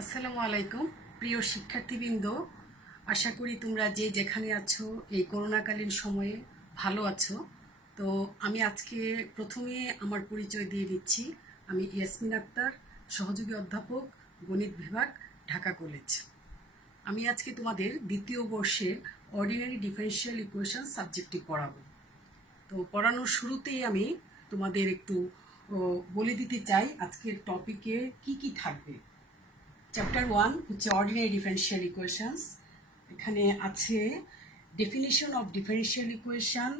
আসসালামু আলাইকুম প্রিয় শিক্ষার্থীবৃন্দ, আশা করি তোমরা যে যেখানে আছো এই করোনাকালীন সময়ে ভালো আছো। তো আমি আজকে প্রথমে আমার পরিচয় দিয়ে দিচ্ছি। আমি ইয়াসমিন আক্তার, সহযোগী অধ্যাপক, গণিত বিভাগ, ঢাকা কলেজ। আমি আজকে তোমাদের দ্বিতীয় বর্ষের অর্ডিনারি ডিফারেনশিয়াল ইকুয়েশন সাবজেক্টটি পড়াবো। তো পড়ানোর শুরুতেই আমি তোমাদের একটু বলে দিতে চাই আজকের টপিকে কি কি থাকবে। চ্যাপ্টার 1 হচ্ছে অর্ডিনারি ডিফারেনশিয়াল ইকুয়েশনস। এখানে আছে definition of differential equation,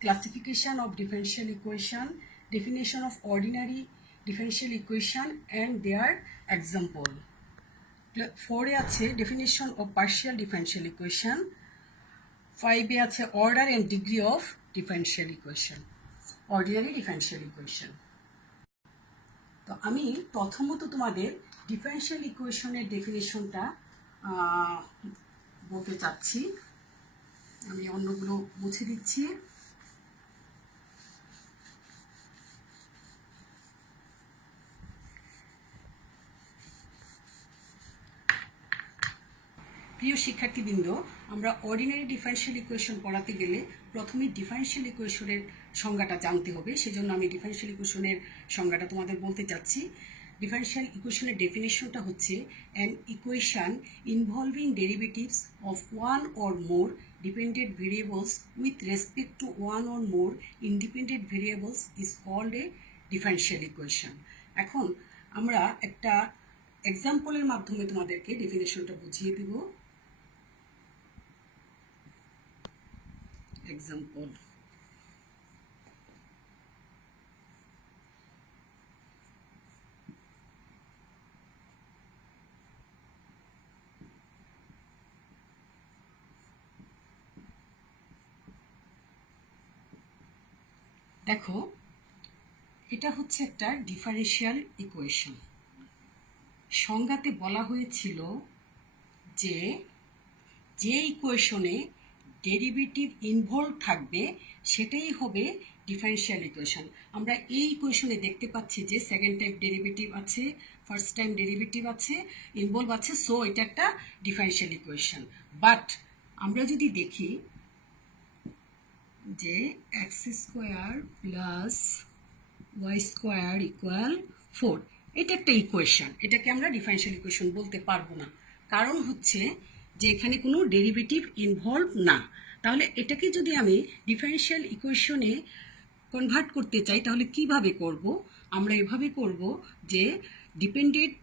classification of differential equation, definition of ordinary differential equation and their example. 4-এ আছে definition of partial differential equation. 5-এ আছে order and degree of differential equation, ordinary differential equation. তো আমি প্রথমত তোমাদের ডিফারেনশিয়াল ইকুয়েশনের ডেফিনেশনটা বলতে চাচ্ছি। আমি অন্যগুলো মুছে দিচ্ছি। প্রিয় শিক্ষার্থীবৃন্দ, আমরা অর্ডিনারি ডিফারেনশিয়াল ইকুয়েশন পড়াতে গেলে প্রথমে ডিফারেনশিয়াল ইকুয়েশনের সংজ্ঞাটা জানতে হবে। সেজন্য আমি ডিফারেনশিয়াল ইকুয়েশনের সংজ্ঞাটা তোমাদের বলতে চাচ্ছি। ডিফারেনশিয়াল ইকুয়েশনের ডেফিনেশনটা হচ্ছে an equation involving derivatives of one or more dependent variables with respect to one or more independent variables is called a differential equation. এখন আমরা একটা এক্সাম্পলের মাধ্যমে তোমাদেরকে ডেফিনেশনটা বুঝিয়ে দিব। এক্সাম্পল, দেখো এটা হচ্ছে একটা ডিফারেনশিয়াল ইকুয়েশন। সংজ্ঞাতে বলা হয়েছিল যে যে ইকুয়েশনে ডেরিভেটিভ ইনভলভ থাকবে সেটাই হবে ডিফারেনশিয়াল ইকুয়েশন। আমরা এই ইকুয়েশনে দেখতে পাচ্ছি যে সেকেন্ড টাইপ ডেরিভেটিভ আছে, ফার্স্ট টাইম ডেরিভেটিভ আছে, ইনভলভ আছে, সো এটা একটা ডিফারেনশিয়াল ইকুয়েশন। বাট আমরা যদি দেখি যে x square plus y square equal 4, এটা একটা ইকুয়েশন, এটাকে আমরা ডিফারেনশিয়াল ইকুয়েশন বলতে পারবো না। কারণ হচ্ছে যে এখানে কোনো ডেরিভেটিভ ইনভলভ না। তাহলে এটাকে যদি আমি ডিফারেনশিয়াল ইকুয়েশনে কনভার্ট করতে চাই তাহলে কিভাবে করব? আমরা এভাবে করব যে ডিপেন্ডেন্ট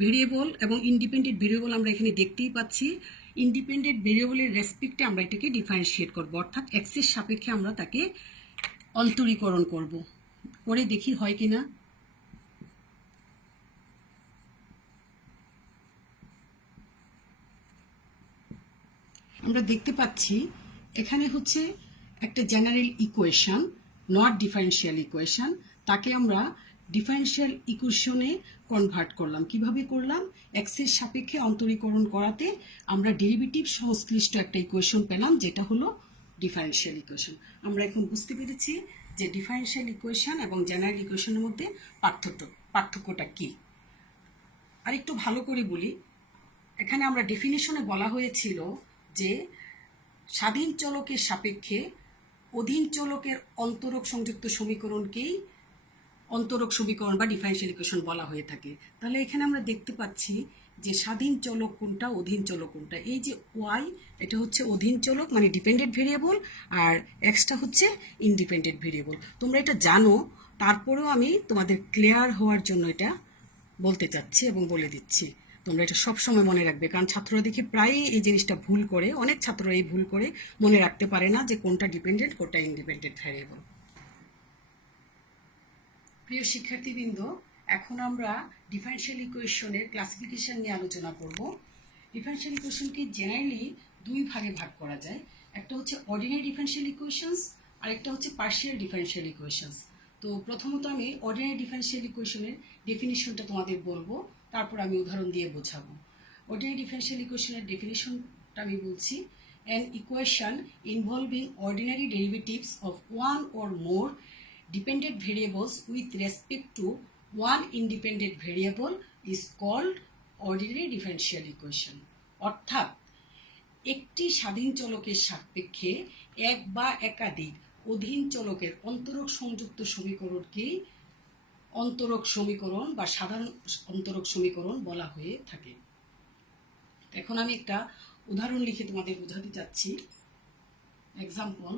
ভেরিয়েবল এবং ইন্ডিপেন্ডেন্ট ভেরিয়েবল আমরা এখানে দেখতেই পাচ্ছি। ইন্ডিপেন্ডেন্ট ভেরিয়েবলের রেসপেক্টে আমরা এটাকে ডিফারেন্সিয়েট করব, অর্থাৎ এক্সের সাপেক্ষে আমরা তাকে অন্তরীকরণ করব। করে দেখি হয় কিনা। আমরা দেখতে পাচ্ছি এখানে হচ্ছে একটা general equation, not differential equation, তাকে আমরা ডিফারেনশিয়াল ইকুয়েশনে কনভার্ট করলাম। কিভাবে করলাম? এক্সের সাপেক্ষে অন্তরীকরণ করাতে আমরা ডেরিভেটিভ সংশ্লিষ্ট একটা ইকুয়েশন পেলাম, যেটা হলো ডিফারেনশিয়াল ইকুয়েশন। আমরা এখন বুঝতে পেরেছি যে ডিফারেনশিয়াল ইকুয়েশন এবং জেনারেল ইকুয়েশনের মধ্যে পার্থক্যটা কি। আর একটু ভালো করে বলি, এখানে আমরা ডেফিনেশনে বলা হয়েছিল যে স্বাধীন চলকের সাপেক্ষে অধীন চলকের অন্তরক সংযুক্ত সমীকরণকেই অন্তরক সমীকরণ বা ডিফারেনশিয়াল ইকুয়েশন বলা হয়ে থাকে। তাহলে এখানে আমরা দেখতে পাচ্ছি যে স্বাধীন চলক কোনটা, অধীন চলক কোনটা। এই যে ওয়াই, এটা হচ্ছে অধীন চলক মানে ডিপেন্ডেন্ট ভেরিয়েবল, আর এক্সটা হচ্ছে ইন্ডিপেন্ডেন্ট ভেরিয়েবল। তোমরা এটা জানো, তারপরেও আমি তোমাদের ক্লিয়ার হওয়ার জন্য এটা বলতে চাচ্ছি এবং বলে দিচ্ছি। তোমরা এটা সবসময় মনে রাখবে, কারণ ছাত্ররা দেখে প্রায়ই এই জিনিসটা ভুল করে, অনেক ছাত্ররা এই ভুল করে মনে রাখতে পারে না যে কোনটা ডিপেন্ডেন্ট কোনটা ইন্ডিপেন্ডেন্ট ভ্যারিয়েবল। প্রিয় শিক্ষার্থীবৃন্দ, এখন আমরা ডিফারেনশিয়াল ইকুয়েশনের ক্লাসিফিকেশন নিয়ে আলোচনা করব। ডিফারেনশিয়াল ইকুয়েশনকে জেনারেলি দুই ভাগে ভাগ করা যায়। একটা হচ্ছে অর্ডিনারি ডিফারেনশিয়াল ইকুয়েশনস আর একটা হচ্ছে পার্শিয়াল ডিফারেনশিয়াল ইকুয়েশনস। তো প্রথমত আমি অর্ডিনারি ডিফারেনশিয়াল ইকুয়েশনের ডেফিনিশনটা তোমাদের বলবো, তারপর আমি উদাহরণ দিয়ে বোঝাবো। অর্ডিনারি ডিফারেনশিয়াল ইকুয়েশনের ডেফিনিশনটা আমি বলছি, an equation involving ordinary derivatives of one or more dependent variables with respect to one independent variable is called ordinary differential equation, অর্থাৎ একটি স্বাধীন চলকের সাপেক্ষে এক বা একাধিক অধীন চলকের অন্তরক সংযুক্ত সমীকরণকেই অন্তরক সমীকরণ বা সাধারণ অন্তরক সমীকরণ বলা হয়ে থাকে। এখন আমি একটা উদাহরণ লিখে তোমাদের বোঝাতে চাচ্ছি। এক্সাম্পল,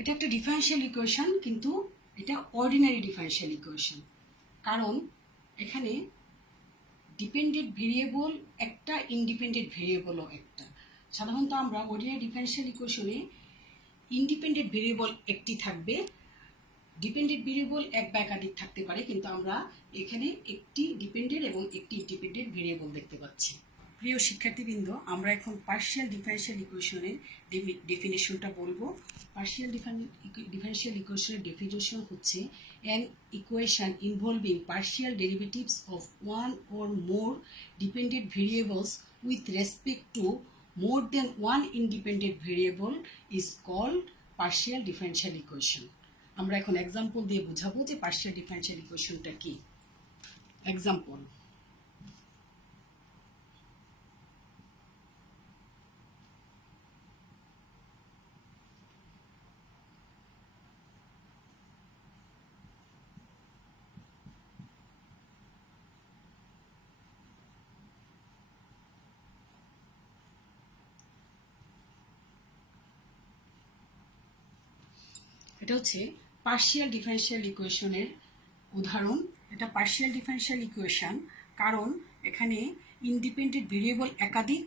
এটা একটা ডিফারেনশিয়াল ইকুয়েশন, কিন্তু এটা অর্ডিনারি ডিফারেনশিয়াল ইকুয়েশন, কারণ এখানে ডিপেন্ডেন্ট ভেরিয়েবল একটা, ইন্ডিপেন্ডেন্ট ভেরিয়েবলও একটা। সাধারণত আমরা অর্ডিনারি ডিফারেনশিয়াল ইকুয়েশনে ইন্ডিপেন্ডেন্ট ভেরিয়েবল একটি থাকবে, ডিপেন্ডেন্ট ভেরিয়েবল এক বা একাধিক থাকতে পারে, কিন্তু আমরা এখানে একটি ডিপেন্ডেন্ট এবং একটি ইন্ডিপেন্ডেন্ট ভেরিয়েবল দেখতে পাচ্ছি। প্রিয় শিক্ষার্থীবৃন্দ, আমরা এখন পার্শিয়াল ডিফারেনশিয়াল ইকুয়েশনের ডেফিনেশনটা বলবো। পার্শিয়াল ডিফারেনশিয়াল ইকুয়েশনের ডেফিনেশন হচ্ছে an equation involving partial derivatives of one or more dependent variables with respect to more than one independent variable is called partial differential equation. আমরা এখন এক্সাম্পল দিয়ে বোঝাবো যে পার্শিয়াল ডিফারেনশিয়াল ইকুয়েশনটা কি। এক্সাম্পল, এটা হচ্ছে পার্শিয়াল ডিফারেনশিয়াল ইকুয়েশনের উদাহরণ। এটা পার্শিয়াল ডিফারেনশিয়াল ইকুয়েশন কারণ এখানে ইন্ডিপেন্ডেন্ট ভেরিয়েবল একাধিক,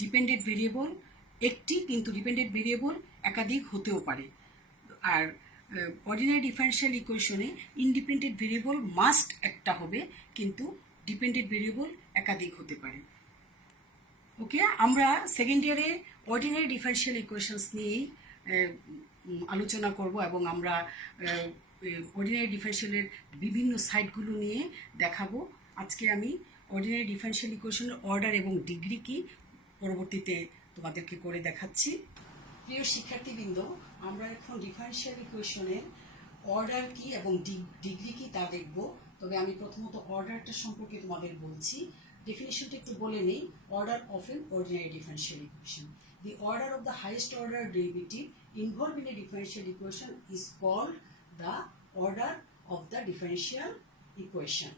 ডিপেন্ডেন্ট ভেরিয়েবল একটি, কিন্তু ডিপেন্ডেন্ট ভেরিয়েবল একাধিক হতেও পারে। আর অর্ডিনারি ডিফারেনশিয়াল ইকুয়েশনে ইন্ডিপেন্ডেন্ট ভেরিয়েবল মাস্ট একটা হবে, কিন্তু ডিপেন্ডেন্ট ভেরিয়েবল একাধিক হতে পারে। ওকে, আমরা সেকেন্ড ইয়ারে অর্ডিনারি ডিফারেনশিয়াল ইকুয়েশনস নিয়েই আলোচনা করব এবং আমরা অর্ডিনারি ডিফারেনশিয়ালের বিভিন্ন সাইডগুলো নিয়ে দেখাবো। আজকে আমি অর্ডিনারি ডিফারেনশিয়াল ইকুয়েশনের অর্ডার এবং ডিগ্রি কি পরবর্তীতে তোমাদেরকে করে দেখাচ্ছি। প্রিয় শিক্ষার্থীবৃন্দ, আমরা এখন ডিফারেনশিয়াল ইকুয়েশনের অর্ডার কি এবং ডিগ্রি কি তা দেখব। তবে আমি প্রথমত অর্ডারটা সম্পর্কে তোমাদের বলছি। ডেফিনেশনটা একটু বলে নেই। Order of N ordinary differential equation, the order of the highest order derivative involved in a differential equation is called the order of the differential equation.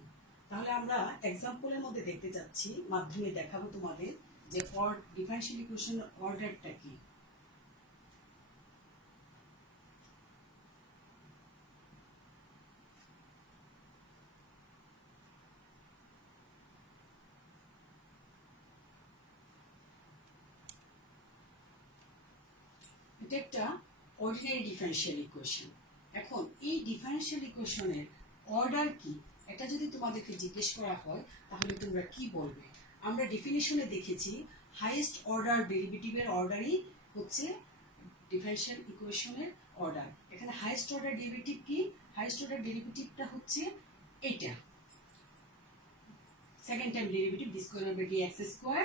তাহলে আমরা এক্সাম্পলের মধ্যে দেখতে যাচ্ছি, মাধ্যমে দেখাবো তোমাদের যে ডিফারেনশিয়াল ইকুয়েশনের অর্ডারটা কি। এটা একটা অর্ডিনারি ডিফারেনশিয়াল ইকুয়েশন। এখন এই ডিফারেনশিয়াল ইকুয়েশনের অর্ডার কি, এটা যদি তোমাদেরকে জিজ্ঞেস করা হয় তাহলে তোমরা কি বলবে? আমরা ডেফিনিশনে দেখেছি হাইয়েস্ট অর্ডার ডেরিভেটিভের অর্ডারই হচ্ছে ডিফারেনশিয়াল ইকুয়েশনের অর্ডার। এখানে হাইয়েস্ট অর্ডার ডেরিভেটিভ কি? হাইয়েস্ট অর্ডার ডেরিভেটিভটা হচ্ছে এইটা, second time derivative d square by d x square.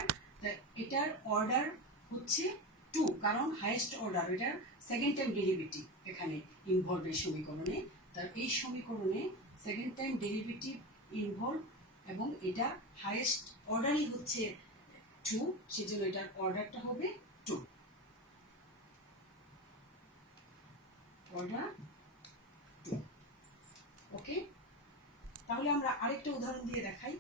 এটার অর্ডার হচ্ছে 2, কারণ হাইয়েস্ট অর্ডার, এটার সেকেন্ড টাইম ডেরিভেটিভ এখানে ইনভলভ এই সমীকরণে। তার এই সমীকরণে সেকেন্ড টাইম ডেরিভেটিভ ইনভলভ এবং এটা হাইয়েস্ট অর্ডারই হচ্ছে 2, সেজন্য এটার অর্ডারটা হবে 2, অর্ডার 2। ওকে, তাহলে আমরা আরেকটা উদাহরণ দিয়ে দেখাই।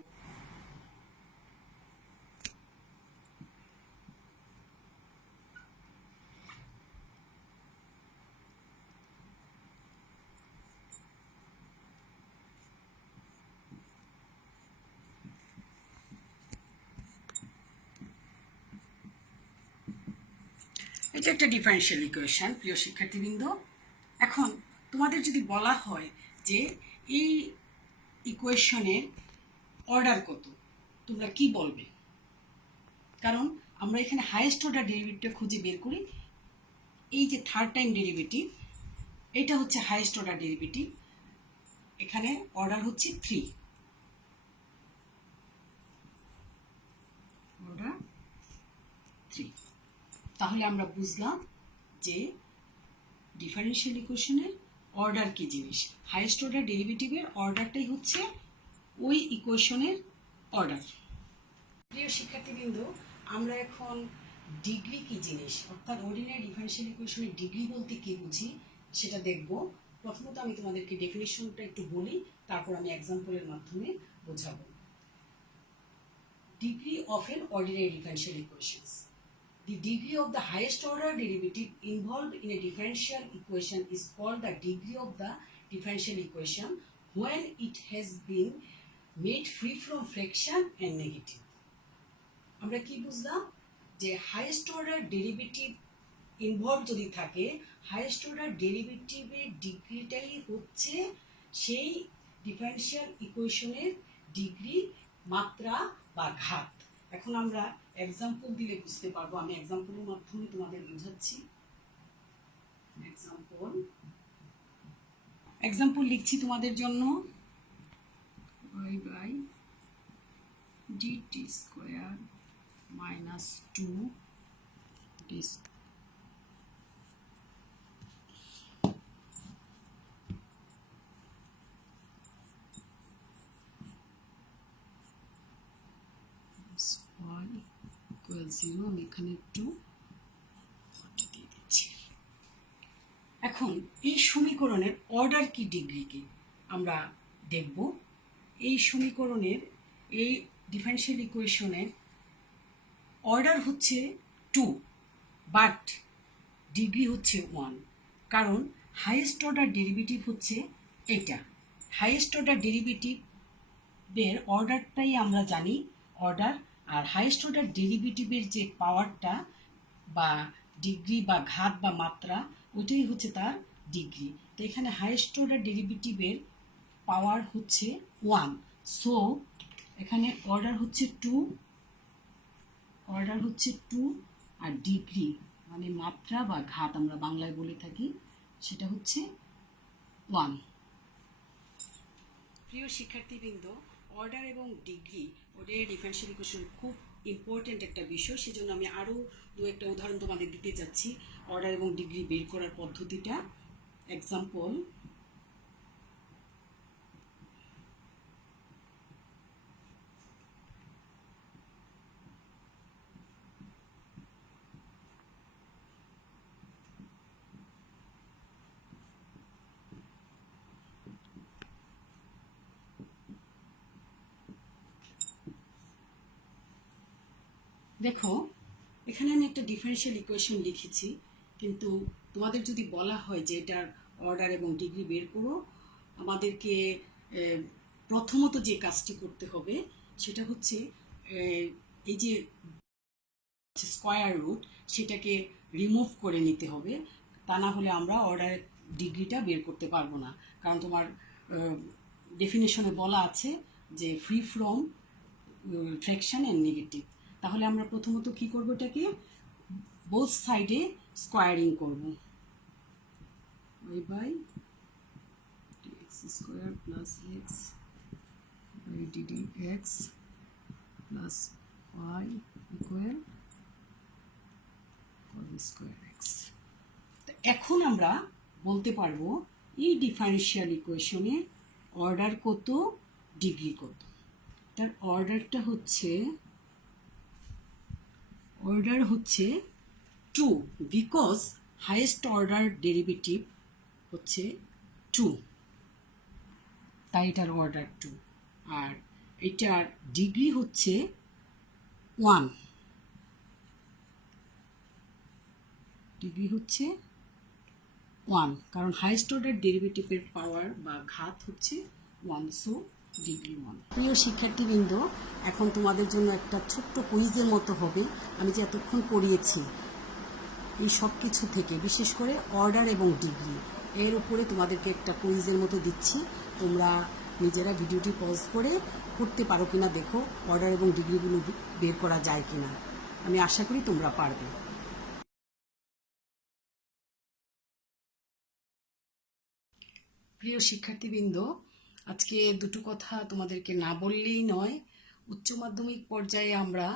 এটা একটা ডিফারেনশিয়াল ইকুয়েশন। প্রিয় শিক্ষার্থীবৃন্দ, এখন তোমাদের যদি বলা হয় যে এই ইকুয়েশনের অর্ডার কত, তোমরা কি বলবে? কারণ আমরা এখানে হাইয়েস্ট অর্ডার ডেরিভেটিভটা খুঁজে বের করি এই যে থার্ড টাইম ডেরিভেটিভ, এটা হচ্ছে হাইয়েস্ট অর্ডার ডেরিভেটিভ, এখানে অর্ডার হচ্ছে 3, অর্ডার 3। তাহলে আমরা বুঝলাম যে ডিফারেনশিয়াল ইকুয়েশনের অর্ডার কি জিনিস। হাইয়েস্ট অর্ডার ডেরিভেটিভের অর্ডারটাই হচ্ছে ওই ইকুয়েশনের অর্ডার। প্রিয় শিক্ষার্থীবৃন্দ, আমরা এখন ডিগ্রি কি জিনিস, অর্থাৎ অর্ডিনারি ডিফারেনশিয়াল ইকুয়েশনের ডিগ্রি বলতে কি বুঝি সেটা দেখব। প্রথমত আমি তোমাদেরকে ডেফিনিশনটা একটু বলি, তারপর আমি এক্সাম্পলের মাধ্যমে বোঝাবো। Degree of N ordinary differential equations: the degree of the highest order derivative involved in a differential equation is called the degree of the differential equation when it has been made free from fraction and negative. আমরা কি বুঝলাম যে highest order derivative involve যদি থাকে, highest order ডেরিভেটিভের ডিগ্রিটাই হচ্ছে সেই differential ইকুয়েশনের ডিগ্রি, মাত্রা বা ঘাত। এখন আমরা এক্সাম্পল দিলে বুঝতে পারবো। আমি এক্সাম্পলের মাধ্যমে তোমাদের বোঝাচ্ছি। এক্সাম্পল লিখছি তোমাদের জন্য। y by dt square minus 2 0, আমি এখানে একটু দিয়ে দিচ্ছি। এখন এই সমীকরণের অর্ডার কি, ডিগ্রি কি আমরা দেখব। এই সমীকরণের এই ডিফারেনশিয়াল ইকুয়েশনের অর্ডার হচ্ছে 2, বাট ডিগ্রি হচ্ছে 1, কারণ হাইয়েস্ট অর্ডার ডেরিভেটিভ হচ্ছে এটা। হাইয়েস্ট অর্ডার ডেরিভেটিভের অর্ডারটাই আমরা জানি অর্ডার, আর হাইয়েস্ট অর্ডার ডেরিভেটিভের যে পাওয়ারটা বা ডিগ্রি বা ঘাত বা মাত্রা, ওইটাই হচ্ছে তার ডিগ্রি। তো এখানে হাইয়েস্ট অর্ডার ডেরিভেটিভের পাওয়ার হচ্ছে 1, সো এখানে অর্ডার হচ্ছে 2, আর ডিগ্রি মানে মাত্রা বা ঘাত আমরা বাংলায় বলে থাকি, সেটা হচ্ছে 1। প্রিয় শিক্ষার্থীবৃন্দ, অর্ডার এবং ডিগ্রি ওদের ডিফারেনশিয়াল ইকুয়েশন খুব ইম্পর্টেন্ট একটা বিষয়, সেজন্য আমি আরও দু একটা উদাহরণ তোমাদের দিতে যাচ্ছি অর্ডার এবং ডিগ্রি বের করার পদ্ধতিটা। এক্সাম্পল: দেখো, এখানে আমি একটা ডিফারেনশিয়াল ইকুয়েশন লিখেছি, কিন্তু তোমাদের যদি বলা হয় যে এটার অর্ডার এবং ডিগ্রি বের করো, আমাদেরকে প্রথমত যে কাজটি করতে হবে সেটা হচ্ছে এই যে স্কয়ার রুট, সেটাকে রিমুভ করে নিতে হবে, তা না হলে আমরা অর্ডার ডিগ্রিটা বের করতে পারবো না। কারণ তোমার ডেফিনেশনে বলা আছে যে free from fraction and negative. তাহলে আমরা প্রথমত কি করব, এটাকে বোথ সাইডে স্কোয়ারিং করব। y by x square plus x by ddx plus y equal square x. এখন আমরা বলতে পারবো এই ডিফারেনশিয়াল ইকুয়েশনে অর্ডার কত, ডিগ্রি কত। তার অর্ডার হচ্ছে 2, বিকজ হাইয়েস্ট অর্ডার ডেরিভেটিভ হচ্ছে 2, তাই এটার অর্ডার 2, আর এটার ডিগ্রি হচ্ছে 1, কারণ হাইয়েস্ট অর্ডার ডেরিভেটিভের পাওয়ার বা ঘাত হচ্ছে 1, সো ডিগ্রি 1। প্রিয় শিক্ষার্থীবৃন্দ, এখন তোমাদের জন্য একটা ছোট্ট কুইজের মতো হবে। আমি যে এতক্ষণ পড়িয়েছি এই সব কিছু থেকে, বিশেষ করে অর্ডার এবং ডিগ্রি, এর উপরে তোমাদেরকে একটা কুইজের মতো দিচ্ছি। তোমরা নিজেরা ভিডিওটি পজ করে করতে পারো কিনা দেখো, অর্ডার এবং ডিগ্রিগুলো বের করা যায় কিনা। আমি আশা করি তোমরা পারবে। প্রিয় শিক্ষার্থীবৃন্দ, আজকে দুটো কথা তোমাদেরকে না বললেই নয়। উচ্চ মাধ্যমিক পর্যায়ে আমরা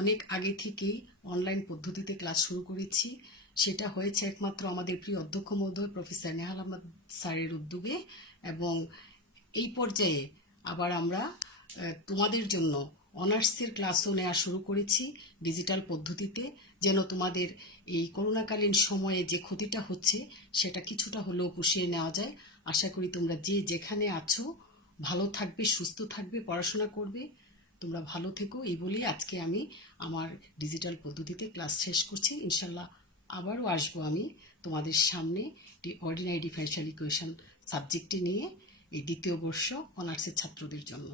অনেক আগে থেকেই অনলাইন পদ্ধতিতে ক্লাস শুরু করেছি। সেটা হয়েছে একমাত্র আমাদের প্রিয় অধ্যক্ষ মহোদয় প্রফেসর নেহাল আহমদ স্যারের উদ্যোগে, এবং এই পর্যায়ে আবার আমরা তোমাদের জন্য অনার্সের ক্লাসও নেওয়া শুরু করেছি ডিজিটাল পদ্ধতিতে, যেন তোমাদের এই করোনাকালীন সময়ে যে ক্ষতিটা হচ্ছে সেটা কিছুটা হলেও পুষিয়ে নেওয়া যায়। আশা করি তোমরা যে যেখানে আছো ভালো থাকবে, সুস্থ থাকবে, পড়াশোনা করবে। তোমরা ভালো থেকো এই বলেই আজকে আমি আমার ডিজিটাল পদ্ধতিতে ক্লাস শেষ করছি। ইনশাল্লাহ আবারও আসবো আমি তোমাদের সামনে অর্ডিনারি ডিফারেনশিয়াল ইকুয়েশন সাবজেক্টটি নিয়ে, এই দ্বিতীয় বর্ষ অনার্সের ছাত্রদের জন্য।